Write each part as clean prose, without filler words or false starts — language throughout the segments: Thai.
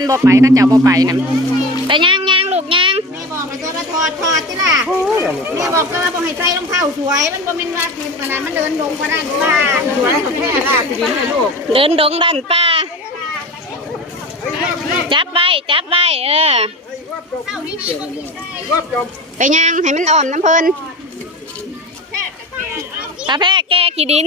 มันบ่ไปก็เจ้าบ่ไปนะไปย่างลูกย่างแม่บอกไปตัวละถอดที่ล่ะแม่บอกก็ว่าบ่ให้ใส่รองเท้าสวยมันบ่แม่นว่าขนาดมันเดินลงมาด้านป้าสวยของแม่ล่ะสิดินให้ลูกเดินดงดันป้าจับไว้ไปย่างให้มันอ่อนน้ำเพลินตาแพร่แกขี้ดิน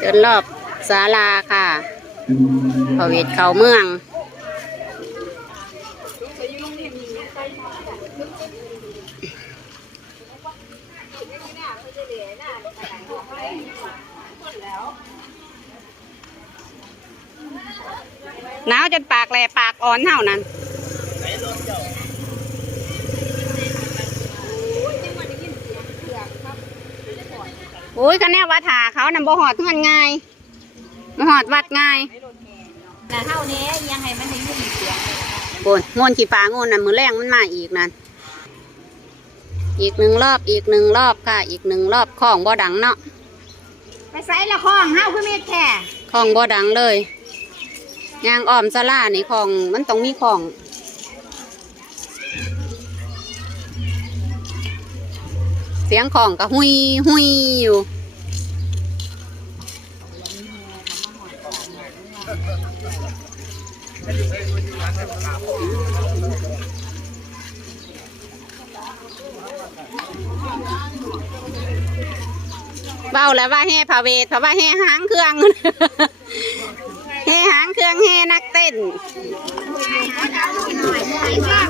เดินรอบศาลาค่ะพระเวทเขาเมืองหนาวจนปากแหลปากอ่อนเท่านั้นโอ้ยคะแนนวัดหาเขานำบ่หอดเงินง่ายบ่หอดวัดง่ายแต่เท่านี้ยังไงมันถึงยุ่งเสียงโอนงนขี้ฟ้างนนั่นมือแรงมันมาอีกนั่นอีกหนึ่งรอบค่ะอีกหนึ่งรอบของบ่ดังเนาะไปใส่ละคองเฮาคือมีแค่ของบ่ดังเลยยางอ้อมซาลานี่ของมันต้องมีของเสียงของก็หุยอยู่เบาแล้วว่าแห่พาเวทเพราะว่าแห่หางเครื่องแห่หางเครื่องแห่นักเต้น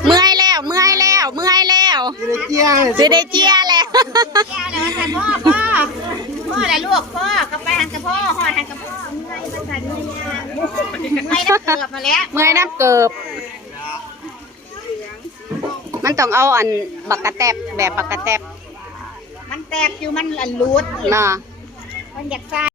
เมื่อยแล้วสิได้เจียแล้วพ่อแล้วลูกพ่อกาแฟหันกับพ่อหอดหันกับพ่อเมื่อยมันสั่นไม่น้ำเกือบมาแล้วเมื่อยน้ำเกือบมันต้องเอาอันบักกะแตบแบบบักกะแตบมันแตบอยู่มันรูดน่ะมันอยากใส่